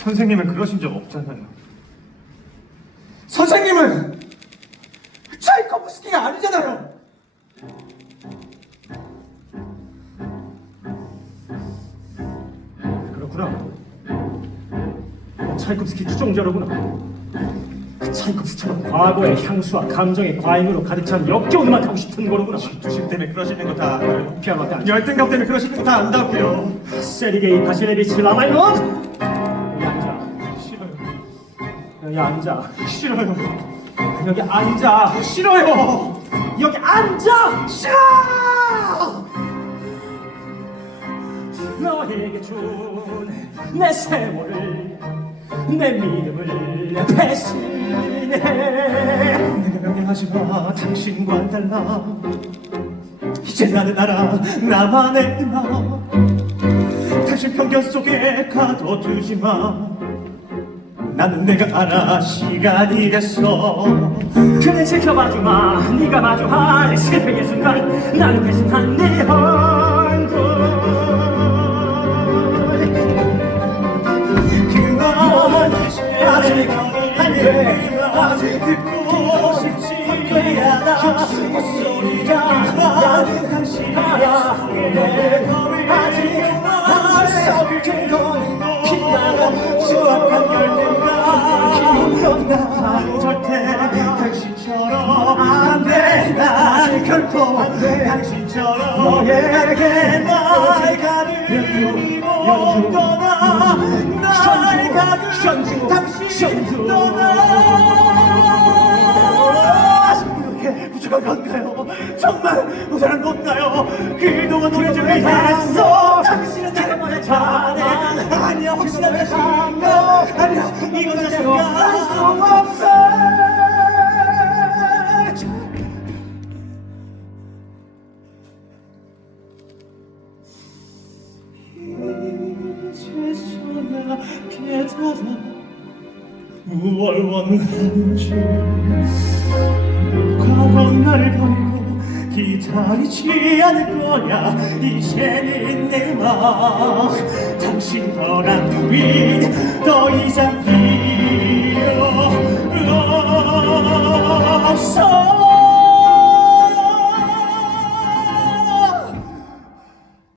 선생님은 그러신 적 없잖아요. 선생님은 차이코프스키가 아니잖아요. 그렇구나. 차이콥스키 추종자로구나. 그 차이콥스처럼 과거의 향수와 감정의 과잉으로 가득 찬 역겨운 음악 하고 싶은 거로구나. 질투심 때문에 그러시는 거다 알아요. 피아노 때 열등감 때문에 그러시는 거다 안다고요. 여기 앉아. 싫어요. 여기 앉아. 싫어요. 여기 앉아. 싫어요. 여기 앉아. 싫어. 너에게 준 내 세월을 내 믿음을 배신해 내가 명령하지마 당신과 달라 이제 나는 알아 나만의 음악 당신 편견 속에 가둬두지마 나는 내가 알아. 시간이 됐어. 그래 지켜봐주마. 네가 마주할 실패의 순간 나는 배신한 네 얼굴. 그만 아직 안돼 아직 듣고 싶지 않아. 목소리가 나는 내 겁이 아직 썩은 건빛 난 결코 당신처럼 너에게 날 가르고 떠나 날 가르고 당신 떠나. 이렇게 부족한 건가요? 정말 모자란 건가요? 그동안 우리 중에 했어. 당신은 나만의 자네. 아니야 확실하게 생각 아니야 이건 제서야 깨달아 무얼 원하는지 과거 날 버리고 기다리지 않을 거야. 이제는 내맘 당신 허락 따윈 더